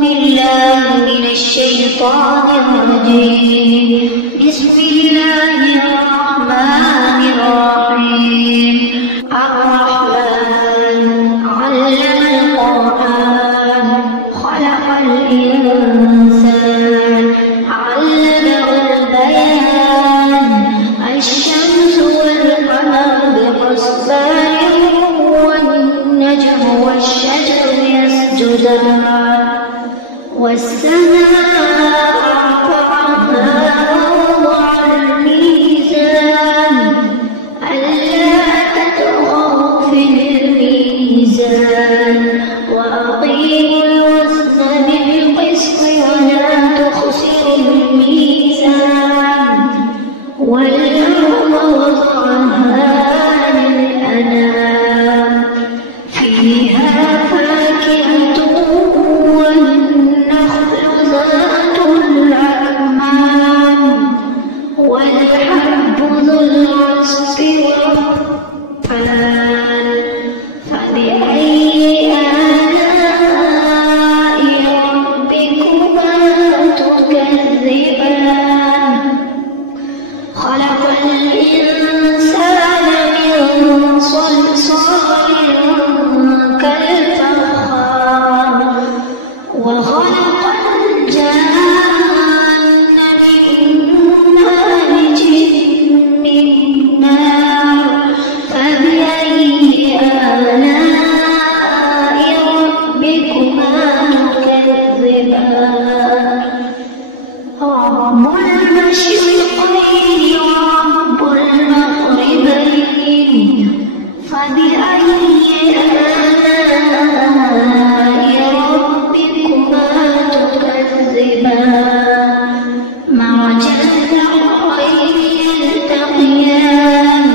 بالله من الشيطان الرجيم. بسم الله الرحمن الرحيم. الرحمن علم القرآن خلق الإنسان علمه البيان. الشمس والقمر بحسبان والنجم والشجر يسجدان والسماء رفعها ووضع الميزان ألا تطغوا في الميزان وأقيموا الوزن بالقسط ولا تخسروا الميزان والأرض وضعها للأنام فيها فاكهة والنخل ذات الأكمام والحب ذو العصف والريحان. فبأي آلاء ربكما تكذبان؟ خلق الإنسان من صلصال كالفخار وخلق الجان من مارج من نار. فبأي آلاء ربكما تكذبان؟ رب المشرقين ورب المغربين. فبأي آلاء ربكما تكذبان؟ مرج البحرين يلتقيان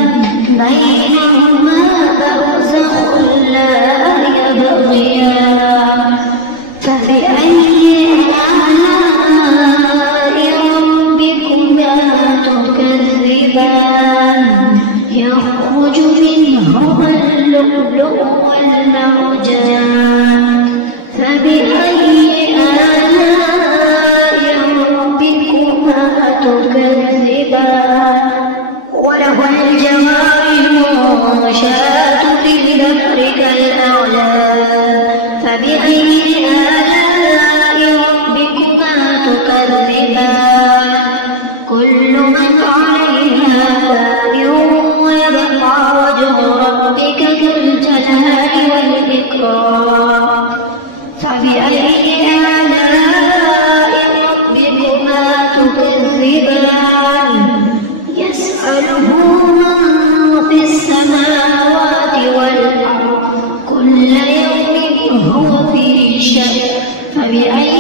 بينهما برزخ لا يبغيان. فبأي آلاء ربكما تكذبان؟ يخرج منهما اللؤلؤ والمرجان. فبأي آلاء ربكما تكذبان؟ وله الجوار المنشآت في البحر كالأعلام. فبأي آلاء ربكما تكذبان؟ كل من عليها فان ويبقى وجه ربك ذو الجلال والإكرام. فبأي آلاء ربكما تكذبان؟ يسأله من في السماوات والأرض كل يوم هو في شأن. فبأي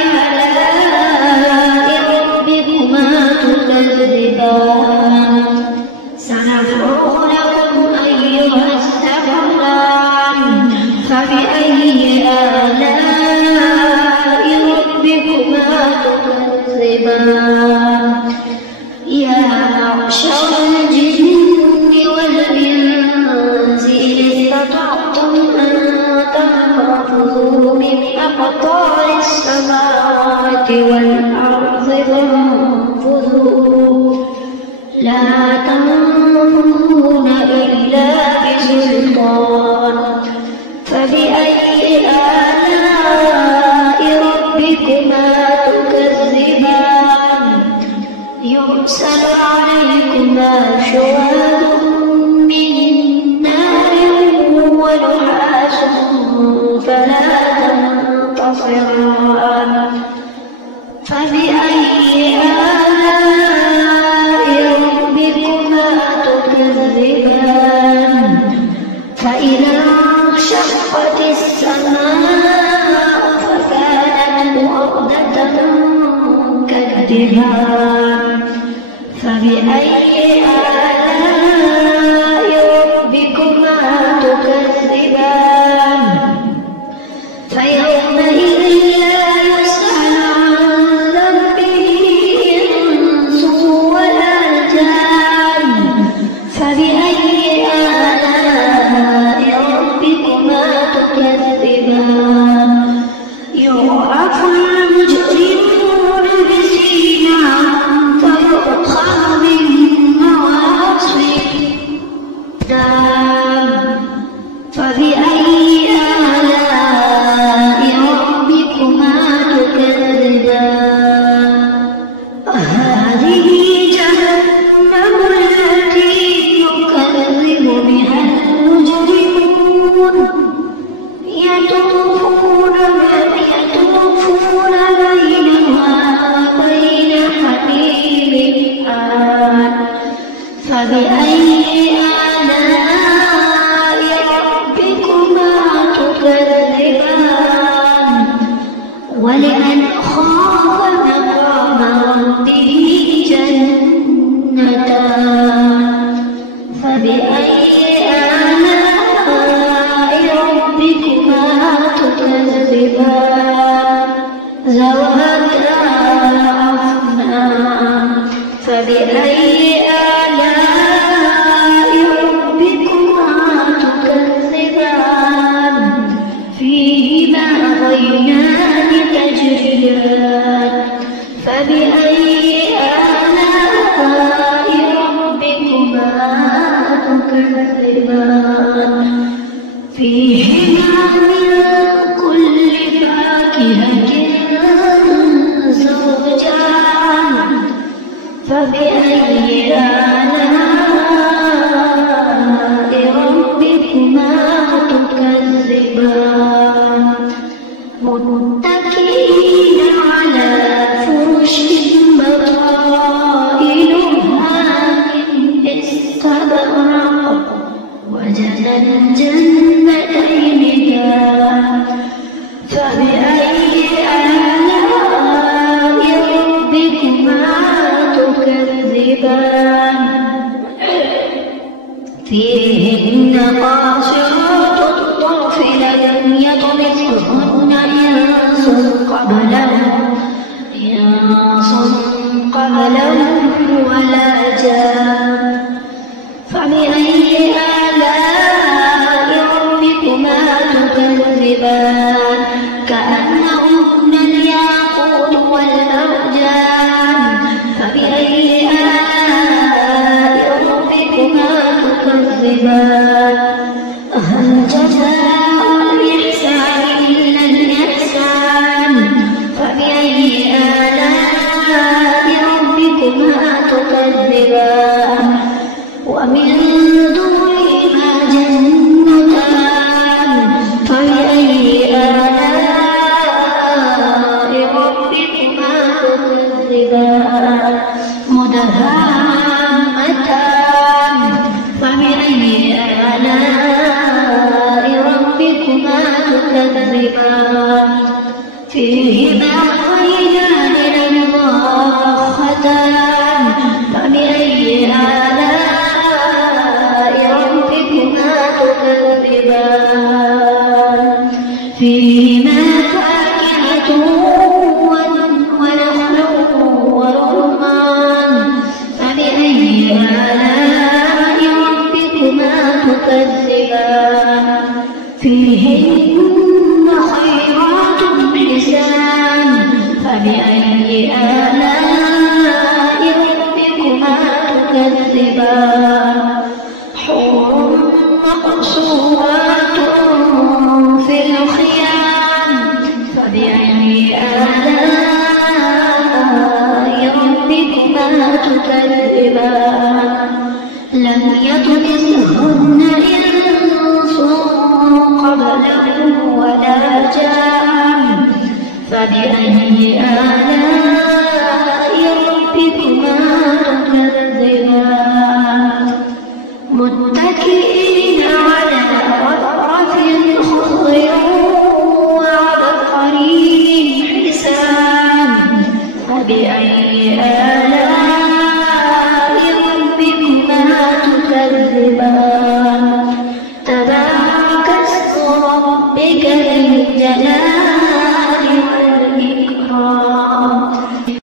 آلاء ربكما تكذبان؟ سنفرغ لكم أيها الثقلان. فبأي آلاء ربكما تكذبان؟ يا معشر الجن والإنس إن استطعتم أن تنفذوا من أقطار السماوات والأرض فانفذوا لا تنفذون إلا بسلطان. فبأي آلاء ربكما تكذبان؟ يرسل عليكما شواظ من نار ونحاس فلا تنتصران. فبأي آلاء ربكما تكذبان؟ فإذا انشقت السماء فكانت وردة كالدهان. فبأي آلاء ربكما تكذبان؟ فيومئذ لا يسأل عن ذنبه إنس ولا جان. فبأي آلاء ربكما تكذبان؟ يعرف المجرمون بسيماهم فيؤخذ بالنواصي فبأي آلاء ربكما تكذبان هذه جهنم التي يكذب بها المجرمون يطوفون بينها وبين حميم آن فبأي آلاء ربكما تكذبان ولمن خاف مقام ربه جنتان فبأي آلاء ربكما تكذبان ذواتا أفنان فبأي آلاء ربكما تكذبان فيهما عينان تجريان فبأي آلاء ربكما تكذبان فيهما من كل فاكهة زوجان فبأي آلاء ربكما تكذبان متكئين على فرش بطائنها من استبرق وجنى الجنتين دان فبأي آلاء ربكما تكذبان فيهن قاصرات الطرف لم يطمثهن إنس قبلهم ولا جان فبأي آلاء ربكما تكذبان كأنهن الياقوت والمرجان فبأي آلاء ربكما تكذبان هل جزاء الإحسان إلا الإحسان فبأي آلاء ربكما تكذبان ومن دونهما جنتان فبأي آلاء ربكما تكذبان مدهامتان فبأي آلاء ربكما تكذبان فيهما عينان نضاختان فبأي آلاء ربكما تكذبان فيهما فاكهة ونخل ورمان فبأي آلاء ربكما تكذبان فيهن خيرات حسان فبأي آلاء ربكما تكذبان حور مقصورات في الخيام فبأي آلاء ربكما تكذبان لم يطمثهن إنس قبلهم ولا جان فبأي آلاء ربكما تكذبان متكئين على رفرف خضر